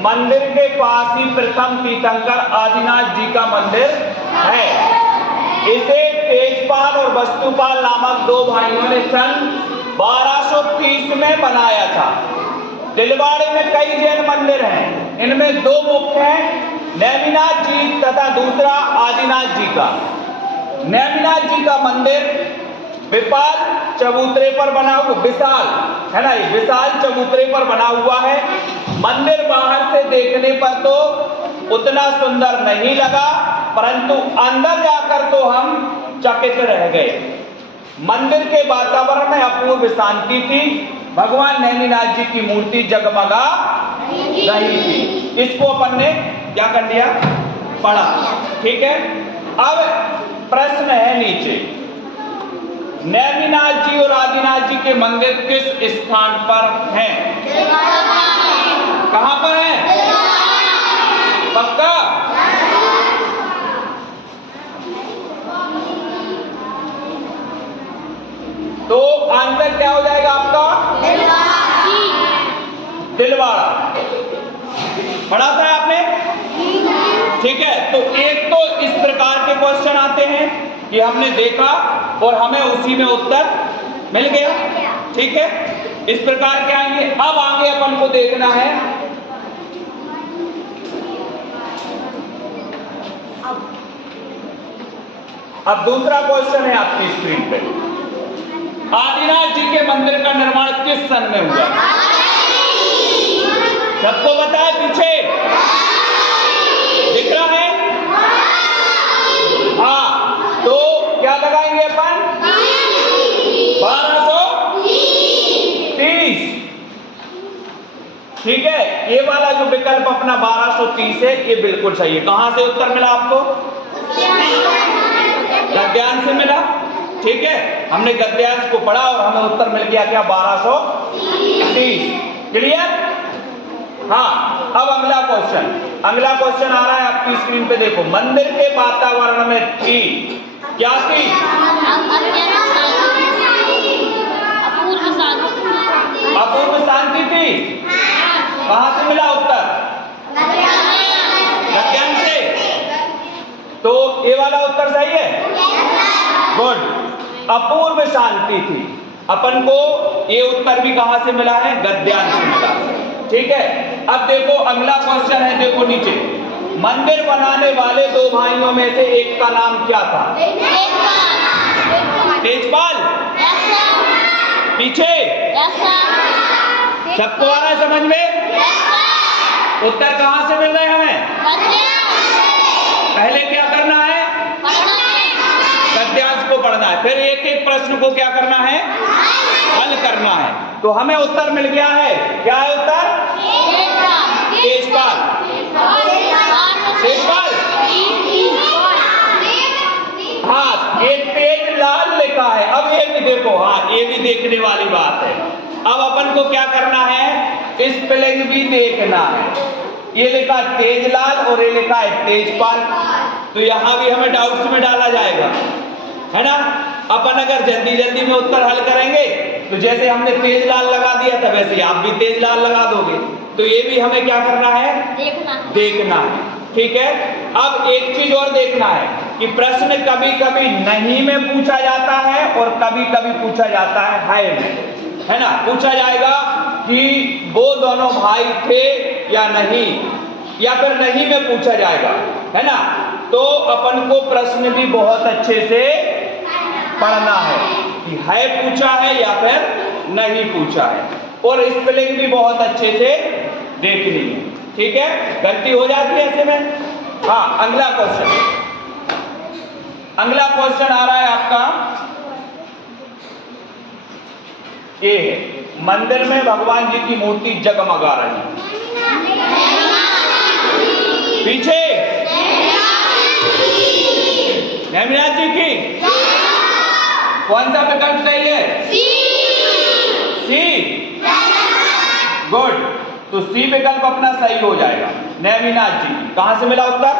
मंदिर के पास ही प्रथम तीर्थंकर आदिनाथ जी का मंदिर है। इसे तेजपाल और वस्तुपाल नामक दो भाइयों ने सन 1230 में बनाया था। तिलवाड़े में कई जैन मंदिर हैं, इनमें दो मुख्य हैं, नेमिनाथ जी तथा दूसरा आदिनाथ जी का। नेमिनाथ जी का मंदिर विशाल चबूतरे पर बना हुआ, विशाल है ना, ये विशाल चबूतरे पर बना हुआ है। मंदिर बाहर से देखने पर तो उतना सुंदर नहीं लगा, परंतु अंदर जाकर तो हम चकित रह गए। मंदिर के वातावरण में अपूर्व शांति थी। भगवान नेमिनाथ जी की मूर्ति जगमगा रही थी। इसको अपन ने क्या कर लिया, पढ़ा, ठीक है। अब प्रश्न है नीचे, नेमिनाथ जी और आदिनाथ जी के मंदिर किस स्थान पर हैं? कहां पर है? पक्का? तो आंसर क्या हो जाएगा आपका? दिलवाड़ा। पढ़ा था आपने? ठीक है। तो एक तो इस प्रकार के क्वेश्चन आते हैं कि हमने देखा और हमें उसी में उत्तर मिल गया, ठीक है। इस प्रकार के आएंगे। अब आगे अपन को देखना है अब दूसरा क्वेश्चन है आपकी स्क्रीन पे, आदिनाथ जी के मंदिर का निर्माण किस सन में हुआ? सबको पता है? पीछे दिख रहा है? हाँ, तो क्या लगाएंगे अपन? 1230, ठीक है। ये वाला जो विकल्प अपना 1230 है, ये बिल्कुल सही है। कहां से उत्तर मिला आपको? गद्यांश से मिला, ठीक है। हमने गद्यांश को पढ़ा और हमें उत्तर मिल गया क्या? 1230। क्लियर? हाँ। अब अगला क्वेश्चन आ रहा है आपकी स्क्रीन पे, देखो। मंदिर के वातावरण में थी, क्या थी? अपूर्व शांति थी। कहां से मिला उत्तर? गद्यांश से। तो ये वाला उत्तर सही है? गुड। अपूर्व शांति थी। अपन को ये उत्तर भी कहां से मिला है? गद्यांश से मिला, ठीक है। अब देखो अगला क्वेश्चन है, देखो नीचे। मंदिर बनाने वाले दो भाइयों में से एक का नाम क्या था? तेजपाल। पीछे सबको आ रहा है समझ में? उत्तर कहां से मिल रहे हैं हमें? पहले क्या करना है? गद्यांश को पढ़ना है, फिर एक एक प्रश्न को क्या करना है? हल करना है। तो हमें उत्तर मिल गया है। क्या है उत्तर? तेजपाल। तेजपाल। हाँ, ये तेज लाल लिखा है। अब ये भी देखो, हाँ, ये भी देखने वाली बात है। अब अपन को क्या करना है? स्पेलिंग भी देखना है। ये लिखा तेजलाल और ये लिखा है तेजपाल, तो यहां भी हमें डाउट्स में डाला जाएगा, है ना। अपन अगर जल्दी जल्दी में उत्तर हल करेंगे तो जैसे हमने तेजलाल लगा दिया था, वैसे आप भी तेजलाल लगा दोगे। तो ये भी हमें क्या करना है? देखना है, ठीक है। अब एक चीज और देखना है कि प्रश्न कभी कभी नहीं में पूछा जाता है और कभी कभी पूछा जाता है में, है ना। पूछा जाएगा कि वो दोनों भाई थे या नहीं, या फिर नहीं में पूछा जाएगा, है ना। तो अपन को प्रश्न भी बहुत अच्छे से पढ़ना है कि है पूछा है या फिर नहीं पूछा है, और स्पेलिंग भी बहुत अच्छे से देखनी है, ठीक है। गलती हो जाती है ऐसे में। हाँ, अगला क्वेश्चन आ रहा है आपका, ये है, मंदिर में भगवान जी की मूर्ति जगमगा रही है। पीछे नेमिनाथ जी की। कौन सा विकल्प सही है? सी। गुड। तो सी विकल्प अपना सही हो जाएगा। नेमिनाथ जी कहां से मिला उत्तर?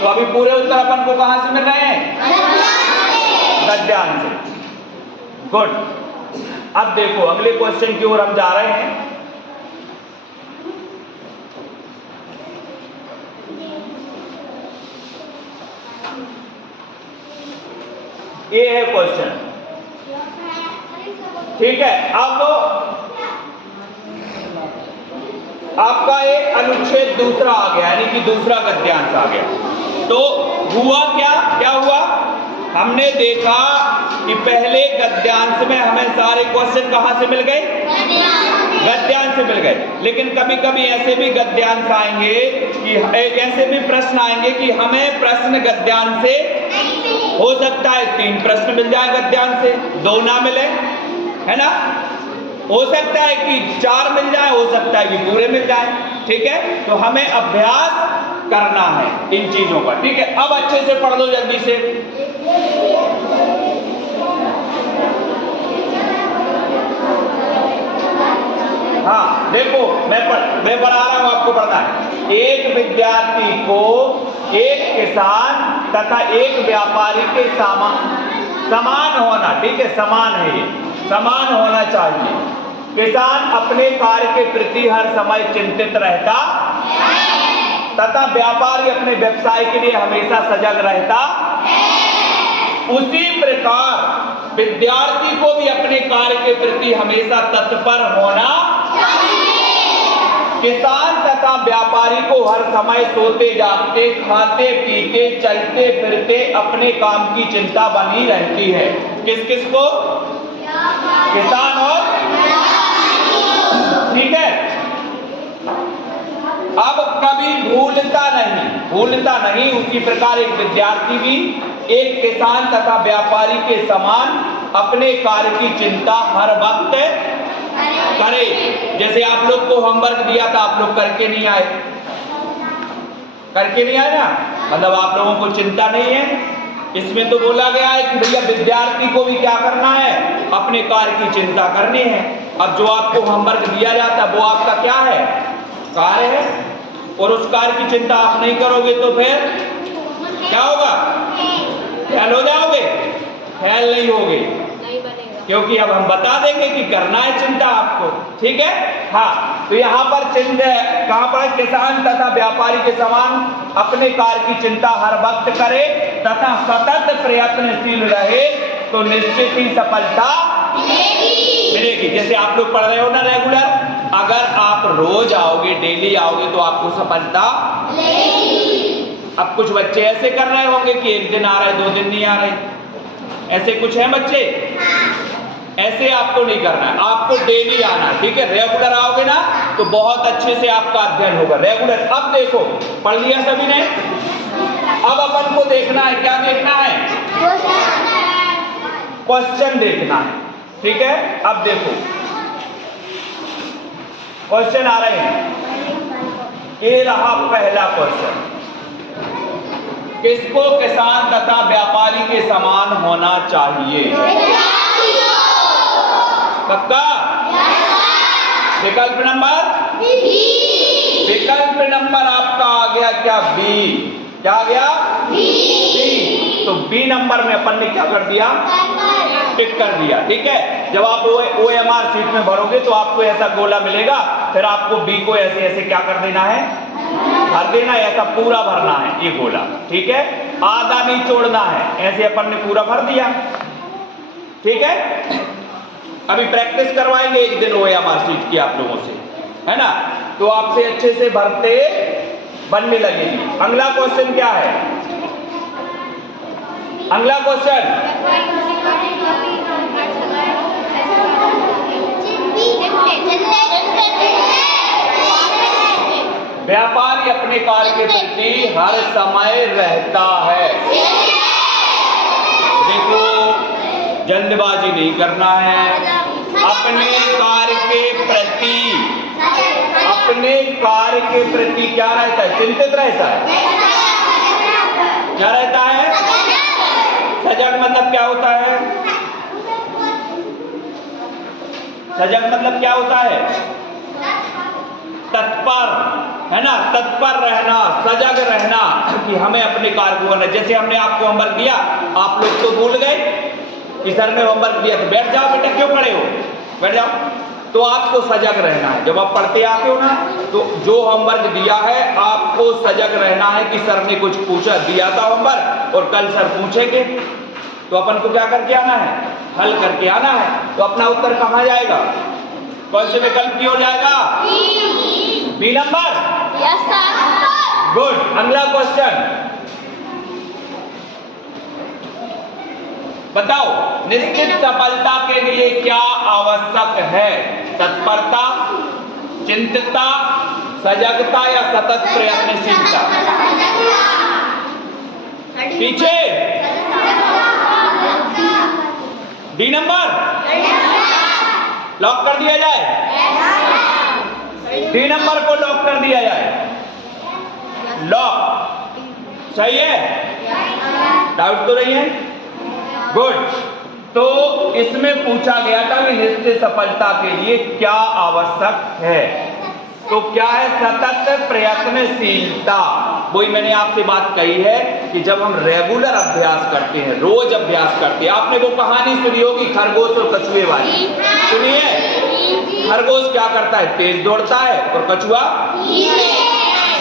तो अभी पूरे उत्तर अपन को कहां से मिल रहे हैं? गद्यांश से। गुड। अब देखो अगले क्वेश्चन की ओर हम जा रहे हैं। ये है क्वेश्चन। ठीक है, अब आपका एक अनुच्छेद दूसरा आ गया, यानी कि दूसरा गद्यांश आ गया। तो हुआ क्या हुआ, हमने देखा कि पहले गद्यांश में हमें सारे क्वेश्चन कहां से मिल गए, गद्यांश से मिल गए। लेकिन कभी कभी ऐसे भी गद्यांश आएंगे कि ऐसे भी प्रश्न आएंगे कि हमें प्रश्न गद्यांश से हो सकता है 3 प्रश्न मिल जाए गद्यांश से, 2 ना मिले, है ना। हो सकता है कि 4 मिल जाए, हो सकता है कि पूरे मिल जाए। ठीक है, तो हमें अभ्यास करना है इन चीजों का। ठीक है, अब अच्छे से पढ़ लो जल्दी से। हाँ देखो, मैं पढ़ा रहा हूं, आपको पढ़ना है। एक विद्यार्थी को एक किसान तथा एक व्यापारी के समान होना, ठीक है, समान है ये, समान होना चाहिए। किसान अपने कार्य के प्रति हर समय चिंतित रहता तथा व्यापारी अपने व्यवसाय के लिए हमेशा सजग रहता। उसी प्रकार विद्यार्थी को भी अपने कार्य के प्रति हमेशा तत्पर होना चाहिए। किसान तथा व्यापारी को हर समय सोते जागते, खाते पीते, चलते फिरते अपने काम की चिंता बनी रहती है। किस किस को, किसान और, ठीक है। अब कभी भूलता नहीं, उसी प्रकार एक विद्यार्थी भी एक किसान तथा व्यापारी के समान अपने कार्य की चिंता हर वक्त करे। जैसे आप लोग को होमवर्क दिया था, आप लोग करके नहीं आए ना, मतलब आप लोगों को चिंता नहीं है। इसमें तो बोला गया है कि भैया विद्यार्थी को भी क्या करना है, अपने कार्य की चिंता करनी है। अब जो आपको होमवर्क दिया जाता है वो आपका क्या है, कार्य है, और उस कार्य की चिंता आप नहीं करोगे तो फिर क्या होगा, फेल हो जाओगे, फेल नहीं होगे, क्योंकि अब हम बता देंगे कि करना है चिंता आपको। ठीक है, हाँ, तो यहाँ पर कहाँ पर, किसान तथा व्यापारी के समान अपने कार्य की चिंता हर वक्त करे तथा सतत प्रयत्नशील रहे तो निश्चित ही सफलता मिलेगी। जैसे आप लोग पढ़ रहे हो ना रेगुलर, अगर आप रोज आओगे, डेली आओगे तो आपको सफलता मिलेगी। अब कुछ बच्चे ऐसे कर रहे होंगे कि 1 दिन आ रहे, 2 दिन नहीं आ रहे, ऐसे कुछ हैं बच्चे, ऐसे आपको नहीं करना है, आपको डेली आना। ठीक है, रेगुलर आओगे ना तो बहुत अच्छे से आपका अध्ययन होगा, रेगुलर। अब देखो, पढ़ लिया सभी ने, अब अपन को देखना है, क्या देखना है, क्वेश्चन देखना है। ठीक है, अब देखो क्वेश्चन आ रहे हैं। ये रहा पहला क्वेश्चन, किसको किसान तथा व्यापारी के समान होना चाहिए, पक्का? विकल्प नंबर विकल्प नंबर आपका आ गया क्या, बी। क्या आ गया, बी। तो बी नंबर में अपन ने क्या कर दिया, टिक कर दिया। ठीक है, जब आप OMR शीट में भरोगे तो आपको ऐसा गोला मिलेगा, फिर आपको बी को ऐसे ऐसे क्या कर देना है, भर देना है, ऐसा पूरा भरना है ये गोला। ठीक है, आधा नहीं छोड़ना है, ऐसे अपन ने पूरा भर दिया। ठीक है, अभी प्रैक्टिस करवाएंगे एक दिन OMR शीट की आप लोगों से, है ना, तो आपसे अच्छे से भरते बनने लगेगी। अगला क्वेश्चन क्या है, अगला क्वेश्चन, व्यापारी अपने कार्य के प्रति हर समय रहता है। देखो, जल्दबाजी नहीं करना है, अपने कार्य के प्रति क्या रहता है, चिंतित रहता है। क्या रहता है, सजग मतलब क्या होता है, सजग मतलब क्या होता है, तत्पर, है ना, तत्पर रहना, सजग रहना कि हमें अपने कार्य को करना। जैसे हमने आपको होमवर्क दिया, आप लोग तो भूल गए कि सर ने होमवर्क दिया, तो बैठ जाओ बेटा, क्यों खड़े हो, बैठ जाओ। तो आपको सजग रहना है, जब आप पढ़ते आते हो ना, तो जो होमवर्क दिया है आपको सजग रहना है कि सर ने कुछ पूछा, दिया था होमवर्क और कल सर पूछेंगे, तो तो अपन को क्या करके आना है, हल करके आना है। तो अपना उत्तर कहाँ जाएगा, कौन से विकल्प की ओर जाएगा, बी नंबर। गुड। अगला क्वेश्चन बताओ, निश्चित सफलता के लिए क्या आवश्यक है, तत्परता, चिंतता, सजगता या सतत प्रयत्नशीलता। पीछे डी नंबर लॉक कर दिया जाए, डी नंबर को लॉक कर दिया जाए। लॉक सही है, डाउट तो नहीं है। गुड। तो इसमें पूछा गया था कि निश्चित सफलता के लिए क्या आवश्यक है, तो क्या है, सतत प्रयत्नशीलता। वही मैंने आपसे बात कही है कि जब हम रेगुलर अभ्यास करते हैं, रोज अभ्यास करते हैं, आपने वो कहानी सुनी होगी खरगोश और कछुए वाली, सुनिए। खरगोश क्या करता है, तेज दौड़ता है, और कछुआ,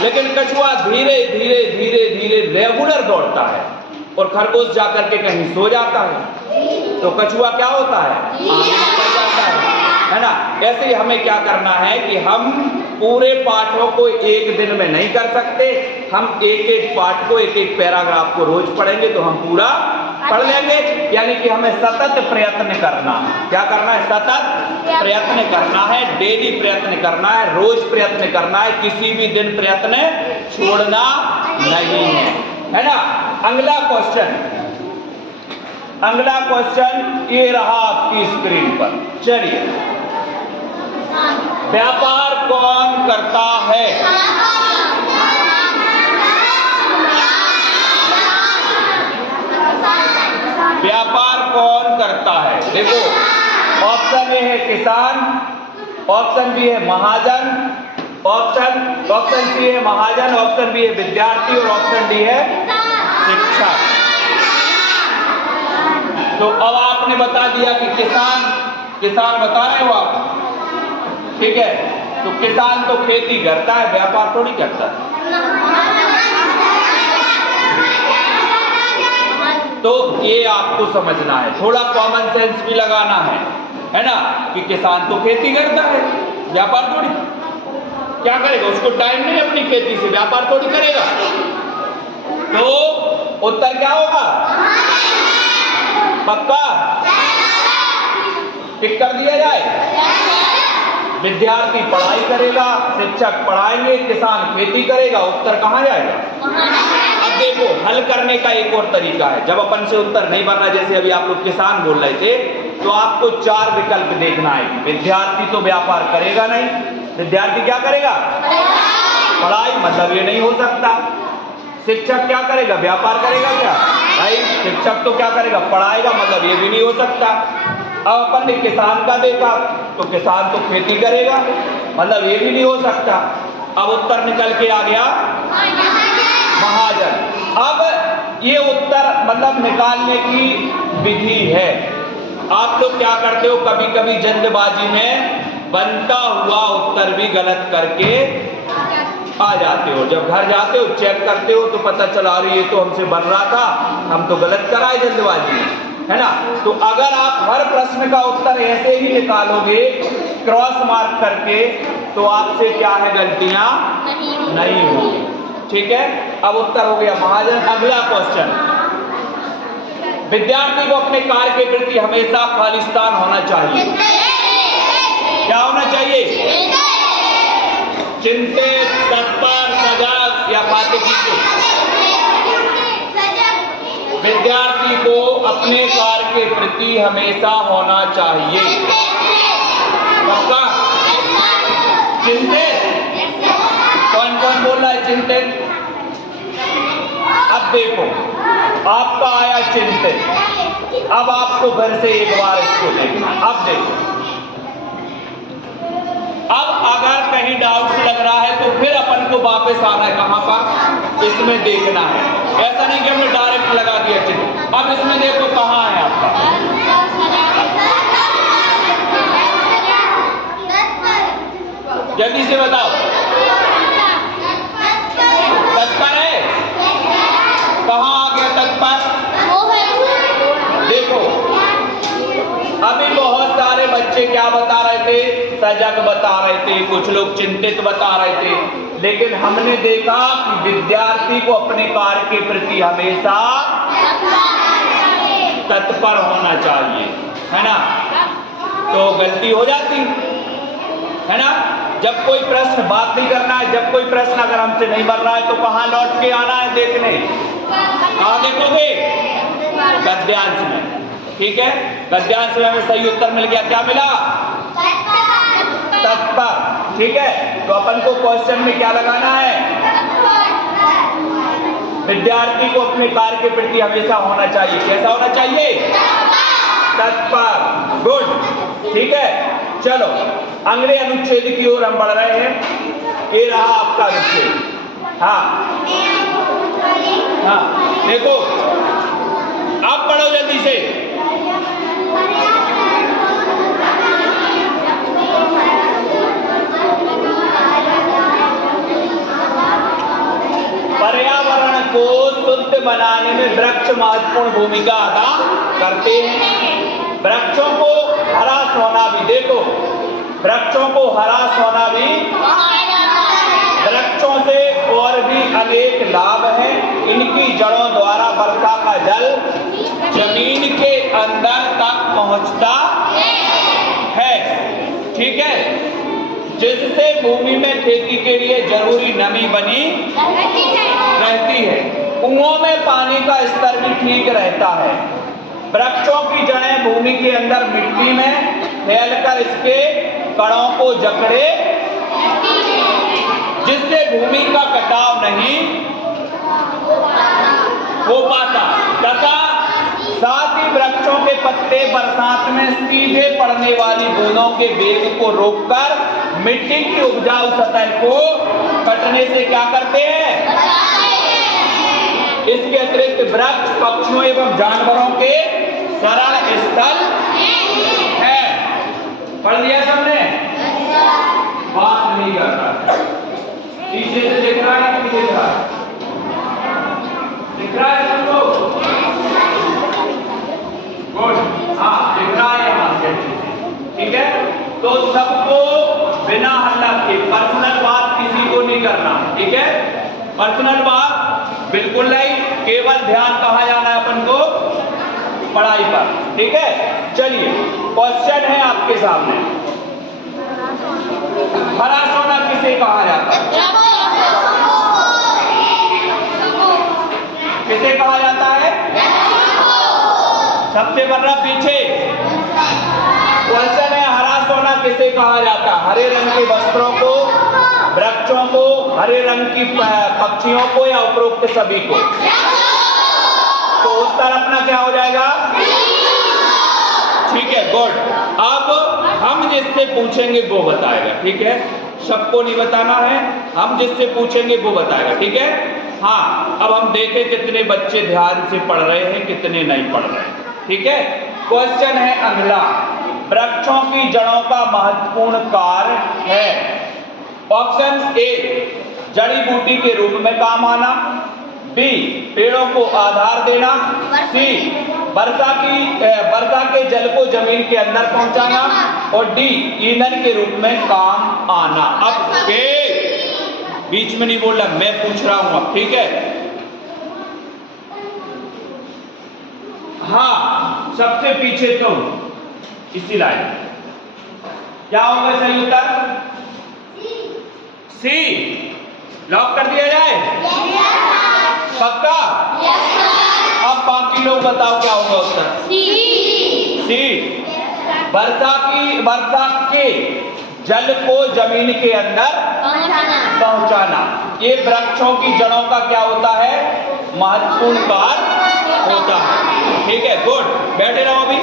लेकिन कछुआ धीरे धीरे धीरे धीरे रेगुलर दौड़ता है, और खरगोश जाकर के कहीं सो जाता है, तो कछुआ क्या होता है, आगे निकल जाता है ना। ऐसे ही हमें क्या करना है कि हम पूरे पाठों को एक दिन में नहीं कर सकते, हम एक एक पाठ को, एक एक पैराग्राफ को रोज पढ़ेंगे तो हम पूरा पढ़ लेंगे। यानी कि हमें सतत प्रयत्न करना है। क्या करना है, सतत प्रयत्न करना है, डेली प्रयत्न करना है, रोज प्रयत्न करना है, किसी भी दिन प्रयत्न छोड़ना नहीं है ना। अगला क्वेश्चन ये रहा आपकी स्क्रीन पर। चलिए, व्यापार कौन करता है, व्यापार कौन करता है। देखो, ऑप्शन ए है किसान, ऑप्शन बी है महाजन, ऑप्शन सी है महाजन, ऑप्शन बी है विद्यार्थी, और ऑप्शन डी है शिक्षक। तो अब आपने बता दिया कि किसान बता रहे हो आप, ठीक है। तो किसान तो खेती करता है, व्यापार थोड़ी करता है। तो ये आपको समझना है, थोड़ा कॉमन सेंस भी लगाना है ना, कि किसान तो खेती करता है, व्यापार थोड़ी क्या करेगा, उसको टाइम नहीं अपनी खेती से, व्यापार थोड़ी करेगा। तो उत्तर क्या होगा, पक्का टिक कर दिया जाए। विद्यार्थी पढ़ाई करेगा, शिक्षक पढ़ाएंगे, किसान खेती करेगा, उत्तर कहाँ जाएगा। अब देखो, हल करने का एक और तरीका है। जब अपन से उत्तर नहीं बन रहा, जैसे अभी आप लोग किसान बोल रहे थे, तो आपको 4 विकल्प देखना है। विद्यार्थी तो व्यापार करेगा नहीं, विद्यार्थी क्या करेगा, पढ़ाई, मतलब ये नहीं हो सकता। शिक्षक क्या करेगा, व्यापार करेगा क्या, भाई शिक्षक तो क्या करेगा, पढ़ाएगा, मतलब ये भी नहीं हो सकता। अब अपन ने किसान का देखा, तो किसान तो खेती करेगा, मतलब ये भी नहीं हो सकता। अब उत्तर निकल के आ गया महाजन। अब ये उत्तर मतलब निकालने की विधि है। आप लोग क्या करते हो, कभी कभी जल्दबाजी में बनता हुआ उत्तर भी गलत करके आ जाते हो। जब घर जाते हो चेक करते हो तो पता चला रही ये तो हमसे बन रहा था, हम तो गलत कराए जल्दबाजी में, है ना। तो अगर आप हर प्रश्न का उत्तर ऐसे ही निकालोगे क्रॉस मार्क करके, तो आपसे क्या है, गलतियां नहीं होगी, ठीक है। अब उत्तर हो गया महाजन। अगला क्वेश्चन, विद्यार्थी को अपने कार्य के प्रति हमेशा खालिस्तान होना चाहिए। क्या होना चाहिए, चिंतित, तत्पर, सजग या फातिकी। विद्यार्थी को अपने कार्य के प्रति हमेशा होना चाहिए, पक्का। चिंतित, कौन कौन बोल रहा है चिंतित। अब देखो, आपका आया चिंतित, अब आपको घर से एक बार इसको देखना। अब देखो, अब अगर कहीं डाउट लग रहा है तो फिर अपन को वापस आना है, कहां पर, इसमें देखना है। ऐसा नहीं कि हमने डायरेक्ट लगा दिया चिन्ह। अब इसमें देखो कहां है आपका, जल्दी से बताओ, तत्पर है, कहां आ गया तत्पर, सजग बता रहे थे, कुछ लोग चिंतित बता रहे थे, लेकिन हमने देखा कि विद्यार्थी को अपने कार्य के प्रति हमेशा तत्पर होना चाहिए, है ना। तो गलती हो जाती है ना। जब कोई प्रश्न बात नहीं करना है, जब कोई प्रश्न अगर हमसे नहीं बन रहा है तो कहाँ लौट के आना है देखने, कहाँ देखोगे, गद्यांश में। ठीक है, गद्यांश में हमें सही उत्तर मिल गया, क्या मिला, तत्पर। ठीक है, तो अपन को क्वेश्चन में क्या लगाना है, विद्यार्थी को अपने कार्य के प्रति हमेशा होना चाहिए, कैसा होना चाहिए, तत्पर। गुड, ठीक है। चलो अगले अनुच्छेद की ओर हम बढ़ रहे हैं। ये रहा आपका अनुच्छेद। हाँ हाँ, देखो आप पढ़ो जल्दी से। पर्यावरण को शुद्ध बनाने में वृक्ष महत्वपूर्ण भूमिका अदा करते हैं। वृक्षों को हरास होना भी, देखो वृक्षों को हरास होना भी, वृक्षों से और भी अनेक लाभ हैं। इनकी जड़ों द्वारा वर्षा का जल जमीन के अंदर तक पहुंचता है। ठीक है, जिससे भूमि में खेती के लिए जरूरी नमी बनी रहती है। कुओं में पानी का स्तर भी ठीक रहता है। वृक्षों की जड़ें भूमि के अंदर मिट्टी में फैलकर इसके कणों को जकड़े, जिससे भूमि का कटाव नहीं हो पाता तथा साथ ही वृक्षों के पत्ते बरसात में सीधे पड़ने वाली बूंदों के वेग को रोककर मिट्टी की उपजाऊ सतह को कटने से क्या करते हैं, इसके अतिरिक्त वृक्ष पक्षियों एवं जानवरों के शरण स्थल है। पढ़ लिया सबने, बात नहीं कर रहा, पीछे से दिख रहा है कि नहीं दिख रहा है, दिख रहा है सबको, गुड, हाँ दिख रहा है यहाँ से। ठीक है, तो सबको बिना हल्ला के पर्सनल बात किसी को नहीं करना। ठीक है, पर्सनल बात बिल्कुल नहीं, केवल ध्यान कहाँ जाना है अपन को, पढ़ाई पर। ठीक है, चलिए क्वेश्चन है आपके सामने, हरा सोना किसे कहा जाता है, किसे कहा जाता है, सबसे बड़ा पीछे क्वेश्चन है, हरा सोना किसे कहा जाता है, हरे रंग के वस्त्रों को, वृक्षों को, हरे रंग की पक्षियों को, या उपरोक्त सभी को। तो उत्तर अपना क्या हो जाएगा, ठीक है, गुड। अब हम जिससे पूछेंगे वो बताएगा। ठीक है, सबको नहीं बताना है, हम जिससे पूछेंगे वो बताएगा। ठीक है, हाँ अब हम देखें कितने बच्चे ध्यान से पढ़ रहे हैं, कितने नहीं पढ़ रहे हैं। ठीक है, क्वेश्चन है अगला, वृक्षों की जड़ों का महत्वपूर्ण कार्य है। ऑप्शन ए, जड़ी बूटी के रूप में काम आना, बी, पेड़ों को आधार देना, सी, वर्षा के जल को जमीन के अंदर पहुंचाना, और डी, ईंधन के रूप में काम आना। अब बीच में नहीं बोल रहा, मैं पूछ रहा हूं अब। ठीक है, हाँ सबसे पीछे तुम, इसी लाइन, क्या होगा सही उत्तर, सी, लॉक कर दिया जाए, पक्का। अब बाकी लोग बताओ क्या होगा उत्तर, सी, वर्षा के जल को जमीन के अंदर पहुंचाना। ये वृक्षों की जड़ों का क्या होता है, महत्वपूर्ण कार्य होता है। ठीक है, गुड, बैठे रहो। अभी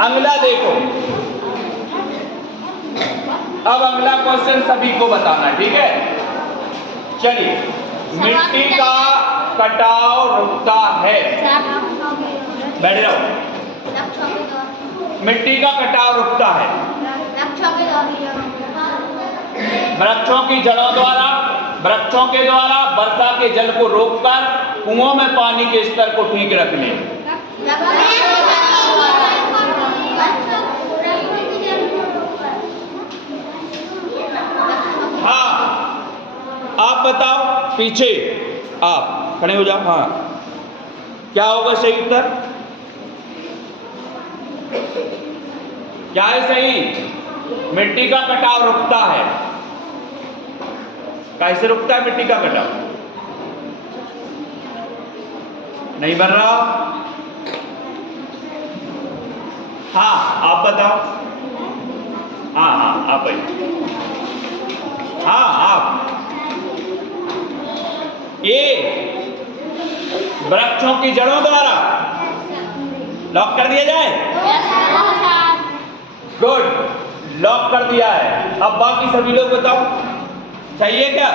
अगला देखो, अब अगला क्वेश्चन सभी को बताना है। ठीक है, चलिए, मिट्टी का कटाव रुकता है, बैठे रहो, मिट्टी का कटाव रुकता है वृक्षों की जड़ों द्वारा, वृक्षों के द्वारा वर्षा के जल को रोककर कुओं में पानी के स्तर को ठीक रखने, आप बताओ, पीछे आप खड़े हो जाओ। हाँ, क्या होगा सही उत्तर? क्या है सही? मिट्टी का कटाव रुकता है। कैसे रुकता है मिट्टी का कटाव? नहीं बन रहा? हाँ, आप बताओ। हाँ हाँ, आप भाई। हाँ, आप ये वृक्षों की जड़ों द्वारा लॉक कर दिया जाए। गुड, लॉक कर दिया है। अब बाकी सभी लोग बताओ, सही है क्या?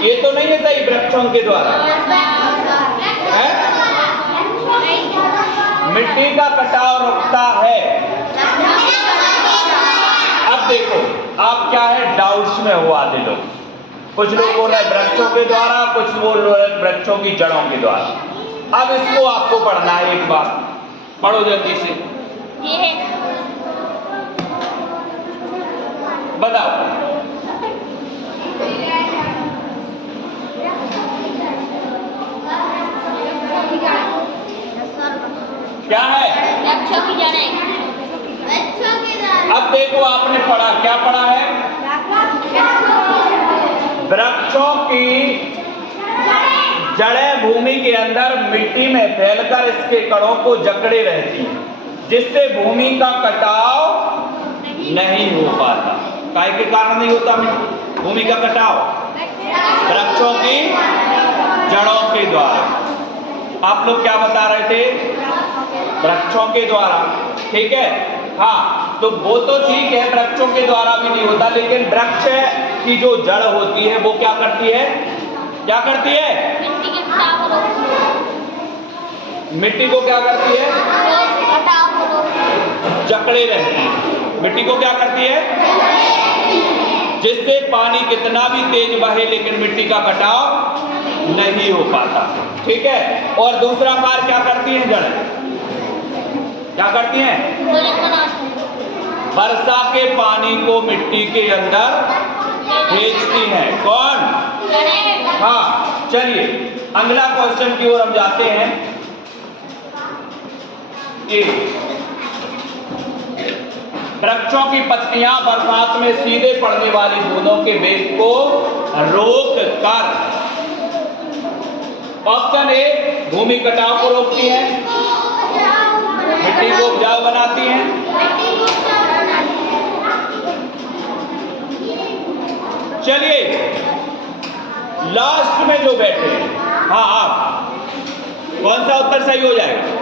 ये तो नहीं है सही, वृक्षों के द्वारा है? मिट्टी का कटाव रुकता है। अब देखो, आप क्या है डाउट्स में हो आधे लोग। कुछ लोग बोल रहे हैं वृक्षों के द्वारा, कुछ बोल रहे हैं वृक्षों की जड़ों के द्वारा। अब इसको आपको पढ़ना है, एक बार पढ़ो जल्दी से, बताओ क्या है? वृक्षों की जड़ें। अब देखो, आपने पढ़ा, क्या पढ़ा है? वृक्षों की जड़ें भूमि के अंदर मिट्टी में फैलकर इसके कणों को जकड़े रहती हैं, जिससे भूमि का कटाव नहीं हो पाता। काय के कारण नहीं होता भूमि का कटाव? वृक्षों की जड़ों के द्वारा। आप लोग क्या बता रहे थे? वृक्षों के द्वारा, ठीक है। हाँ, तो वो तो ठीक है, वृक्षों के द्वारा भी नहीं होता, लेकिन वृक्ष की जो जड़ होती है वो क्या करती है? क्या करती है? मिट्टी को क्या करती है? जकड़े रहती है। मिट्टी को क्या करती है? जिससे पानी कितना भी तेज बहे लेकिन मिट्टी का कटाव नहीं हो पाता, ठीक है। और दूसरा कार्य क्या करती है जड़? क्या करती हैं? वर्षा के पानी को मिट्टी के अंदर भेजती हैं। कौन? हाँ, चलिए अगला क्वेश्चन की ओर हम जाते हैं। वृक्षों की पत्तियां बरसात में सीधे पड़ने वाली बूंदों के वेग को रोक कर, ऑप्शन ए भूमि कटाव को रोकती है, मिट्टी को उपजाऊ बनाती हैं, चलिए लास्ट में जो बैठे हैं, हाँ आप, कौन सा उत्तर सही हो जाएगा?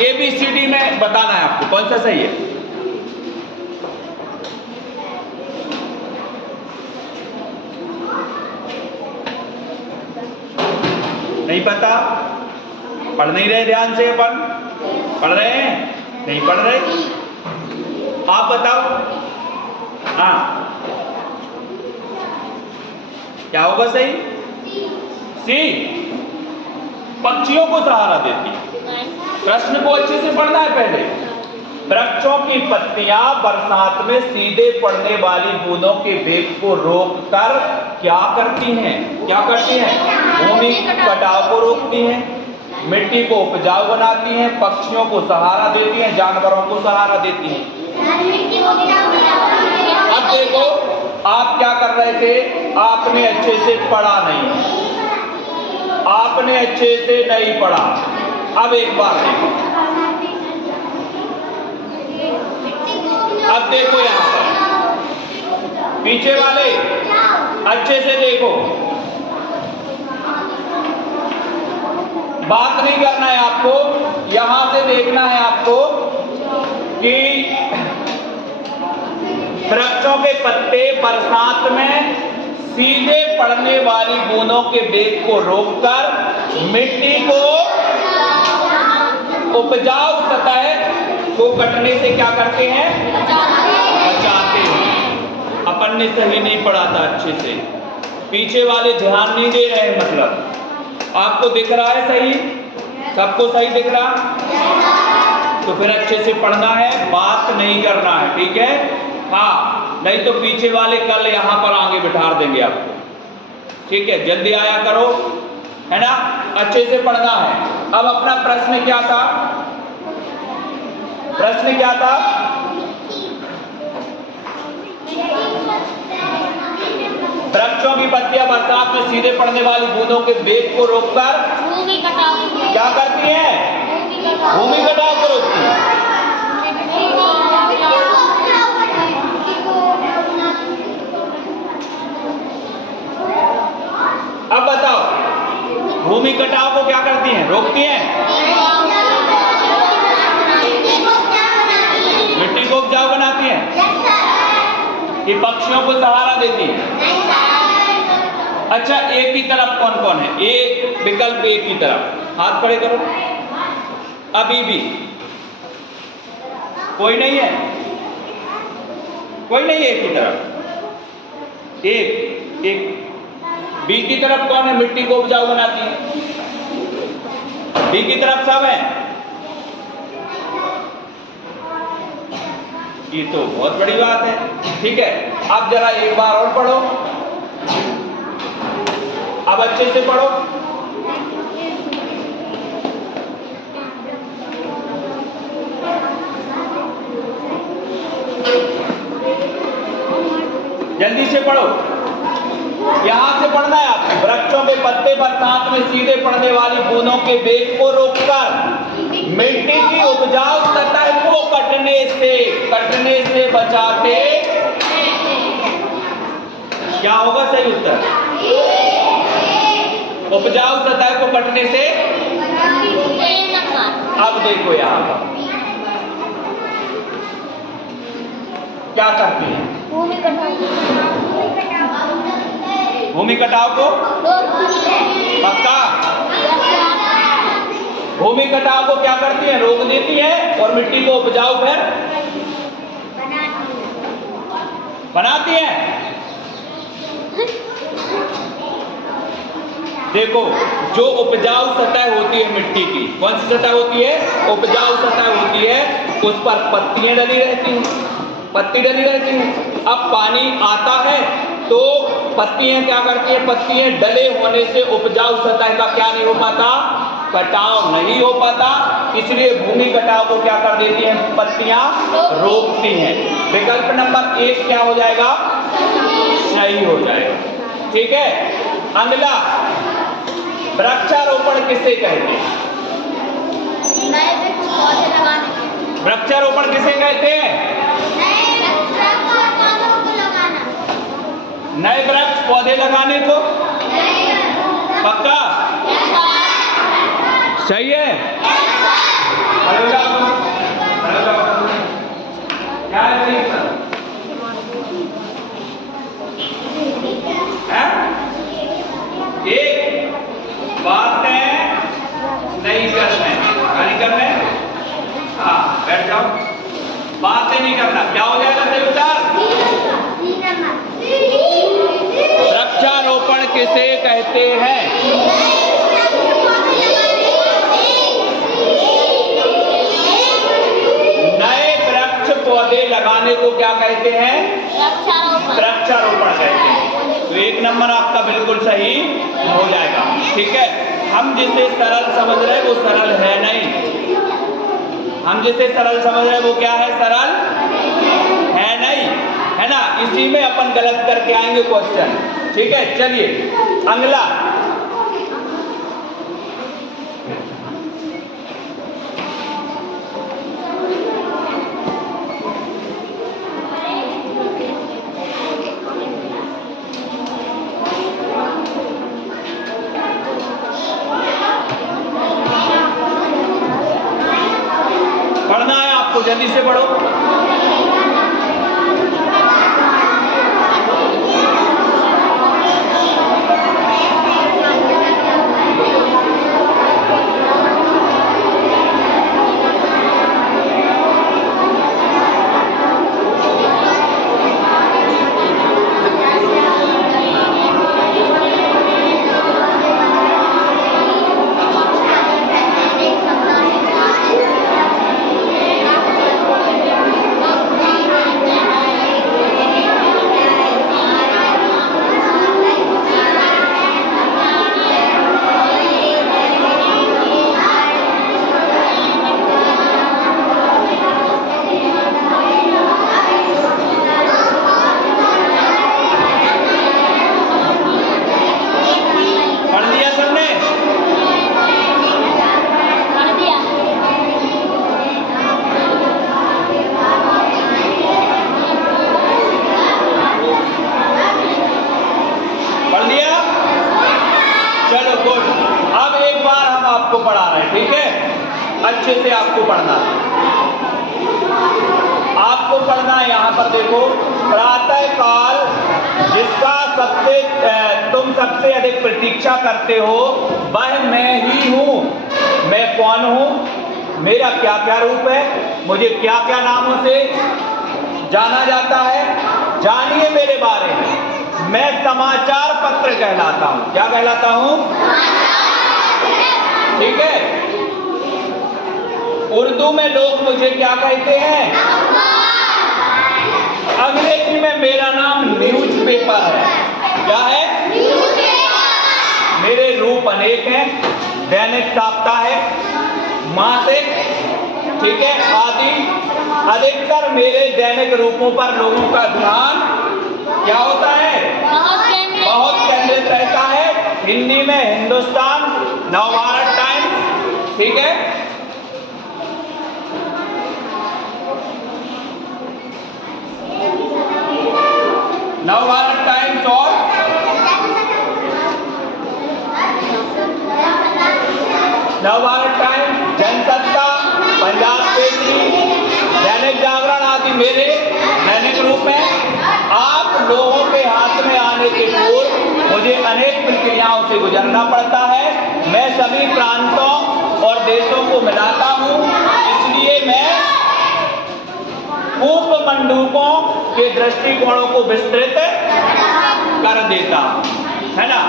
ABCD में बताना है आपको कौन सा सही है। नहीं पता? पढ़ नहीं रहे ध्यान से? अपन पढ़ रहे हैं? नहीं पढ़ रहे? आप बताओ। हाँ, क्या होगा सही? सी, पक्षियों को सहारा देती। प्रश्न को अच्छे से पढ़ना है पहले। वृक्षों की पत्तियां बरसात में सीधे पड़ने वाली बूंदों के वेग को रोककर क्या करती हैं? क्या करती हैं? भूमि कटाव को रोकती हैं, मिट्टी को उपजाऊ बनाती हैं, पक्षियों को सहारा देती हैं, जानवरों को सहारा देती हैं। अब देखो, आप क्या कर रहे थे? आपने अच्छे से पढ़ा नहीं, आपने अच्छे से नहीं पढ़ा। अब एक बार देखो, अब देखो यहां पर पीछे वाले अच्छे से देखो, बात नहीं करना है आपको, यहां से देखना है आपको कि वृक्षों के पत्ते बरसात में सीधे पड़ने वाली बूंदों के वेग को रोककर मिट्टी को उपजाऊ सतह को कटने से क्या करते हैं? बचाते हैं। अपन ने सही नहीं पढ़ा था अच्छे से, पीछे वाले ध्यान नहीं दे रहे हैं। मतलब आपको दिख रहा है सही? सबको सही दिख रहा? तो फिर अच्छे से पढ़ना है, बात नहीं करना है, ठीक है। हाँ, नहीं तो पीछे वाले कल यहाँ पर आगे बिठा देंगे आपको। ठीक है, जल्दी आया करो, है ना, अच्छे से पढ़ना है। अब अपना प्रश्न क्या था? प्रश्न क्या था? वृक्षों की पत्तियां बरसात में सीधे पड़ने वाली बूंदों के वेग को रोककर क्या करती हैं? भूमि कटाव को रोकती हैं। अब बताओ, भूमि कटाव को क्या करती हैं? रोकती हैं? मिट्टी को उपजाऊ बनाती हैं? कि पक्षियों को सहारा देती हैं? अच्छा, ए की तरफ कौन कौन है? ए विकल्प ए की तरफ हाथ खड़े करो। अभी भी कोई नहीं है? कोई नहीं है ए की तरफ? एक बी की तरफ कौन है? मिट्टी को उपजाऊ बनाती है। बी की तरफ सब है। ये तो बहुत बड़ी बात है। ठीक है, अब जरा एक बार और पढ़ो, अब अच्छे से पढ़ो। जल्दी से पढ़ो, यहां से पढ़ना है आपको। वृक्षों के पत्ते बरसात में सीधे पड़ने वाली बूंदों के वेग को रोककर मिट्टी की उपजाऊ सतह को कटने से बचाते। क्या होगा सही उत्तर? उपजाऊ सतह को कटने से। अब देखो यहां पर क्या करती है? भूमि कटाव को पक्का। भूमि कटाव को क्या करती है? रोक देती है। और मिट्टी को उपजाऊ फिर बनाती है। देखो, जो उपजाऊ सतह होती है मिट्टी की, कौन सी सतह होती है? उपजाऊ सतह होती है। उस पर पत्तियां डली रहती हैं, पत्ती डली रहती हैं। अब पानी आता है तो पत्तियां क्या करती हैं? पत्तियां डले होने से उपजाऊ सतह का क्या नहीं हो पाता? कटाव नहीं हो पाता। इसलिए भूमि कटाव को क्या कर देती हैं? पत्तियां रोकती हैं। विकल्प नंबर 1 क्या हो जाएगा? सही हो जाएगा। ठीक है, अगला, वृक्षारोपण किसे कहते हैं? वृक्षारोपण किसे कहते हैं? नए वृक्ष पौधे लगाने को। पक्का? सही है। क्या है सही उत्तर? एक बातें नहीं करने, नहीं करने। हाँ, बैठ जाओ। बातें नहीं करना, क्या हो जाएगा सही उत्तर? वृक्षारोपण किसे कहते हैं? नए वृक्ष पौधे लगाने को क्या कहते हैं? वृक्षारोपण कहते हैं। तो 1 नंबर आपका बिल्कुल सही हो जाएगा। ठीक है, हम जिसे सरल समझ रहे हैं वो सरल है नहीं। हम जिसे सरल समझ रहे हैं वो क्या है? सरल है नहीं, है ना। इसी में अपन गलत करके आएंगे क्वेश्चन। ठीक है, चलिए अगला, पढ़ना है आपको, जल्दी से पढ़ो। अच्छे से आपको पढ़ना है। आपको पढ़ना है यहाँ पर देखो, प्रातः काल जिसका तुम सबसे अधिक प्रतीक्षा करते हो वह मैं ही हूँ। मैं कौन हूँ, मेरा क्या क्या रूप है, मुझे क्या क्या नामों से जाना जाता है, जानिए मेरे बारे में। मैं समाचार पत्र कहलाता हूँ। क्या कहलाता हूँ? ठीक है। उर्दू में लोग मुझे क्या कहते हैं? अंग्रेजी में मेरा नाम न्यूज पेपर है। क्या है? मेरे रूप अनेक हैं, दैनिक, साप्ताहिक, मासिक, ठीक है, आदि। अधिकतर मेरे दैनिक रूपों पर लोगों का ध्यान क्या होता है? बहुत केंद्रित रहता है। हिंदी में हिंदुस्तान, नवभारत टाइम्स, ठीक है, नवभारत टाइम्स और नवभारत टाइम्स, जनसत्ता, पंजाब केसरी, दैनिक जागरण आदि मेरे दैनिक रूप में। आप लोगों के हाथ में आने के पूर्व मुझे अनेक प्रक्रियाओं से गुजरना पड़ता है। मैं सभी प्रांतों और देशों को मिलाता हूँ, इसलिए मैं उपमंडूकों के दृष्टिकोणों को विस्तृत कर देता हूँ, है ना।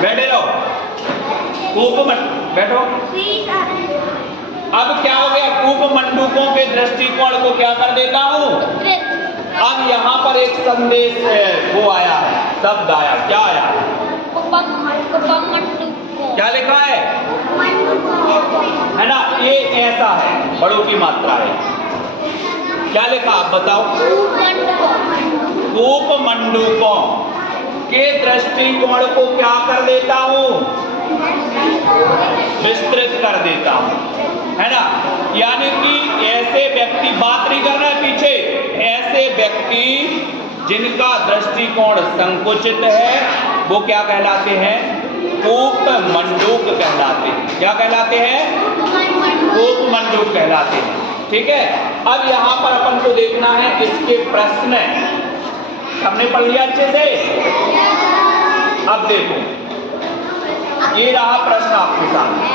बैठे रहो, बैठो। अब क्या हो गया? उपमंडूकों के दृष्टिकोण को क्या कर देता हूँ? अब यहाँ पर एक संदेश वो आया है, शब्द आया। क्या आया? क्या लिखा है ना? ये ऐसा है, बड़ों की मात्रा है। क्या लिखा आप बताओ? उपमंडूकों के दृष्टिकोण को क्या कर देता हूँ? विस्तृत कर देता हूँ, है ना। यानी कि ऐसे व्यक्ति, बात नहीं करना है पीछे, ऐसे व्यक्ति जिनका दृष्टिकोण संकुचित है वो क्या कहलाते हैं? उपमंडूक कहलाते हैं। क्या कहलाते हैं? उपमंडूक कहलाते हैं। ठीक है। अब यहाँ पर अपन को देखना है इसके प्रश्न। हमने पढ़ लिया अच्छे से। अब देखो, ये रहा प्रश्न आपके सामने।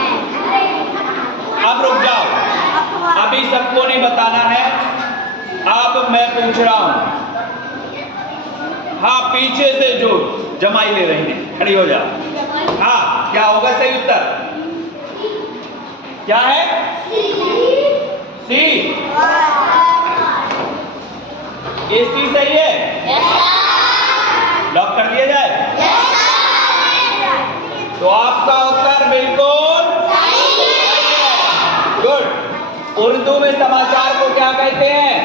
अब रुक जाओ, अभी सबको नहीं बताना है। अब मैं पूछ रहा हूं, हाँ, पीछे से जो जमाई ले रही है खड़ी हो जाओ। हाँ, क्या होगा सही उत्तर? क्या है? सी। ये सी सही है? लॉक कर दिया जाए? तो आपका उत्तर बिल्कुल सही है। गुड। उर्दू में समाचार को क्या कहते हैं?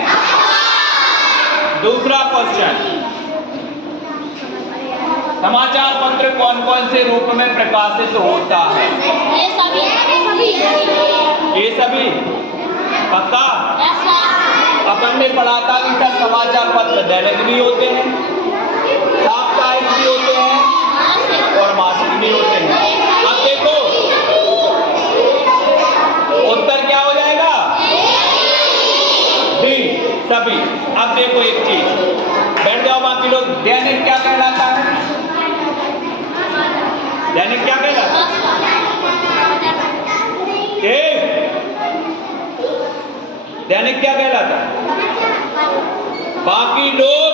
दूसरा क्वेश्चन, समाचार पत्र कौन कौन से रूप में प्रकाशित होता है? ये सभी पक्का? अपन ने पढ़ा था कि सर समाचार पत्र दैनिक भी होते हैं, साप्ताहिक भी होते हैं और मासिक भी होते हैं। अब देखो उत्तर क्या हो जाएगा? डी, सभी। अब देखो एक चीज, बैठ जाओ बाकी लोग। दैनिक क्या कहलाता है? दैनिक क्या कहलाता है? दैनिक क्या कहलाता है? बाकी लोग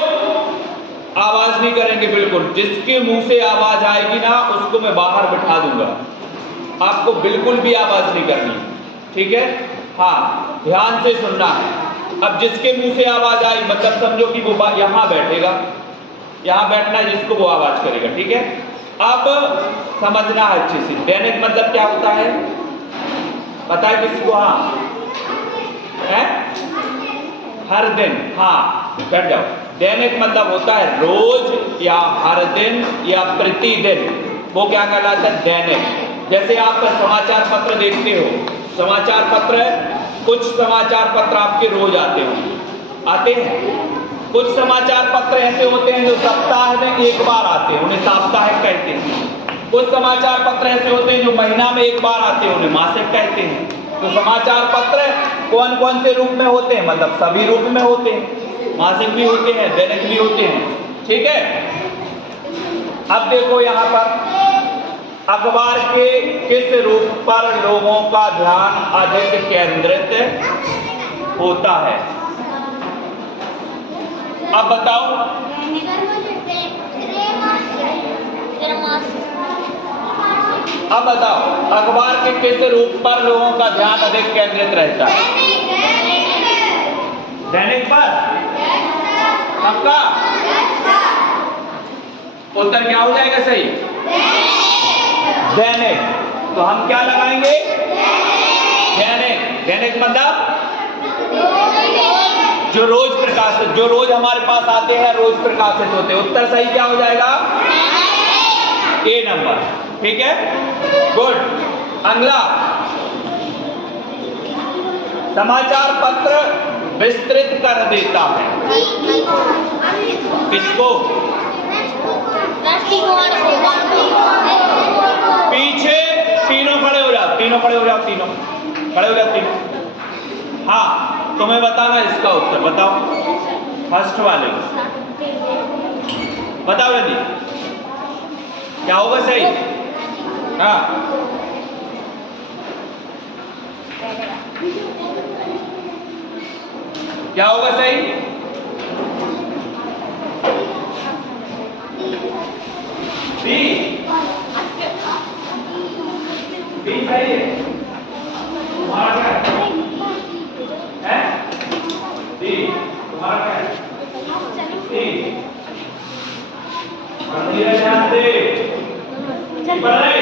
आवाज नहीं करेंगे बिल्कुल। जिसके मुंह से आवाज आएगी ना उसको मैं बाहर बिठा दूंगा। आपको बिल्कुल भी आवाज नहीं करनी, ठीक है? हाँ, ध्यान से सुनना है। अब जिसके मुंह से आवाज आई मतलब समझो कि वो यहां बैठेगा, यहां बैठना है जिसको वो आवाज करेगा, ठीक है? अब समझना है अच्छे से। दैनिक मतलब क्या होता है पता है किसी को? हाँ है? हर दिन। हाँ, बैठ जाओ। दैनिक मतलब होता है रोज या हर दिन या प्रतिदिन, वो क्या कहलाता है? दैनिक। जैसे आप समाचार पत्र देखते हो, समाचार पत्र, कुछ समाचार पत्र आपके रोज आते हैं, कुछ समाचार पत्र ऐसे होते हैं जो सप्ताह में एक बार आते हैं, उन्हें साप्ताहिक कहते हैं। कुछ समाचार पत्र ऐसे होते हैं जो महीना में एक बार आते हैं, उन्हें मासिक कहते हैं। तो समाचार पत्र कौन कौन से रूप में होते हैं, मतलब सभी रूप में होते हैं, मासिक भी होते हैं, दैनिक भी होते हैं, ठीक है। अब देखो यहां पर अखबार के किस रूप पर लोगों का ध्यान अधिक केंद्रित होता है। अब बताओ, अब बताओ अखबार के किस रूप पर लोगों का ध्यान अधिक केंद्रित रहता है। दैनिक पर, पक्का? उत्तर क्या हो जाएगा सही? दैनिक। तो हम क्या लगाएंगे? दैनिक। दैनिक मतलब जो रोज प्रकाशित, जो रोज हमारे पास आते हैं, रोज प्रकाशित होते हैं। उत्तर सही क्या हो जाएगा? ए नंबर, ठीक है, गुड। अगला, समाचार पत्र विस्तृत कर देता है किसको? पीछे तीनों खड़े हो जाओ, तीनों खड़े हो जाओ, तीनों खड़े हो जाओ, तीनों। हाँ, तुम्हें बताना इसका उत्तर, बताओ। फर्स्ट वाले बताओ जल्दी, क्या होगा सही? हाँ, क्या होगा सही? बी, बी सही है। तुम्हारा क्या है? बी, तुम्हारा क्या है? सी। ध्यान से पढ़ रहे।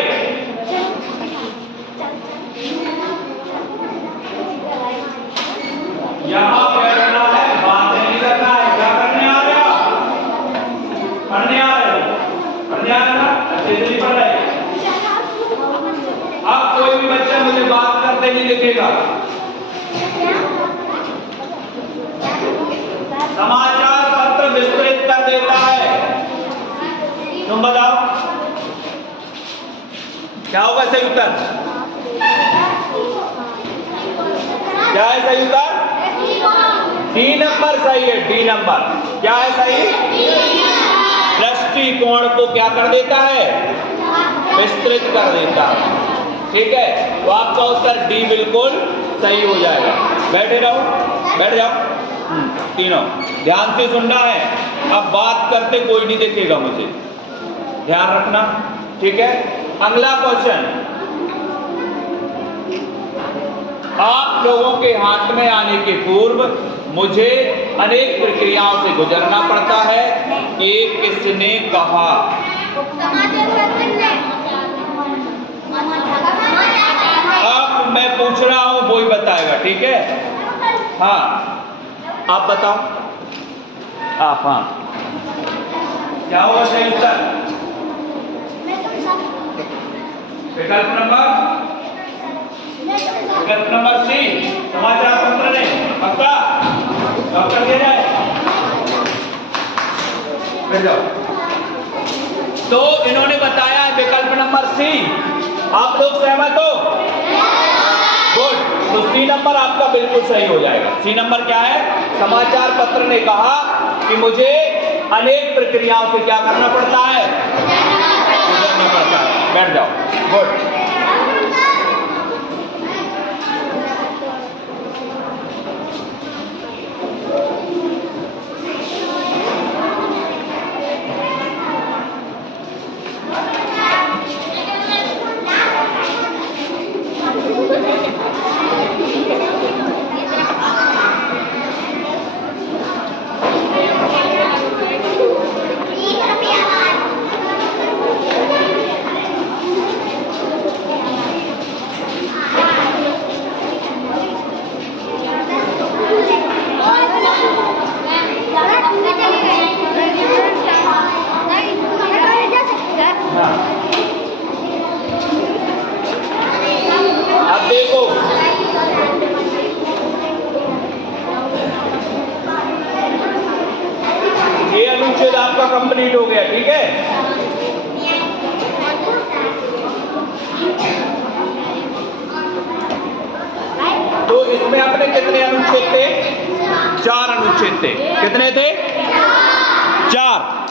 यहाँ बैठना है, बात नहीं करना है। क्या करने आ रहे हो? पढ़ने आ रहे हो? पढ़ने आ रहे हो? अच्छे से नहीं पढ़ रहे। अब कोई भी बच्चा मुझे बात करते नहीं दिखेगा। समाचार पत्र विस्तृत कर देता है। तुम बताओ क्या होगा सही उत्तर? क्या है सही उत्तर? डी नंबर सही है, डी नंबर। क्या है सही? दृष्टिकोण को क्या कर देता है? विस्तृत कर देता है, ठीक है। तो आपका उत्तर डी बिल्कुल सही हो जाएगा। बैठे रहो, बैठ जाओ, तीनों ध्यान से सुनना है। अब बात करते कोई नहीं देखेगा मुझे, ध्यान रखना, ठीक है। अगला क्वेश्चन, आप लोगों के हाथ में आने के पूर्व मुझे अनेक प्रक्रियाओं से गुजरना पड़ता है, ये किसने कहा? अब मैं पूछ रहा हूं, वो ही बताएगा, ठीक है। हाँ, आप बताओ। आप, हाँ, क्या होगा सही उत्तर? विकल्प नंबर सी, समाचार पत्र ने, पक्का? डॉक्टर दे रहे हैं। तो इन्होंने बताया विकल्प नंबर सी। आप लोग सहमत हो? गुड। तो सी नंबर आपका बिल्कुल सही हो जाएगा। सी नंबर क्या है? समाचार पत्र ने कहा कि मुझे अनेक प्रक्रियाओं से क्या करना पड़ता है? गुजरना पड़ता है। बैठ जाओ, गुड। अब देखो, ये अनुच्छेद आपका कंप्लीट हो गया, ठीक है। तो इसमें अपने कितने अनुच्छेद थे? 4 अनुच्छेद थे। कितने थे? 4।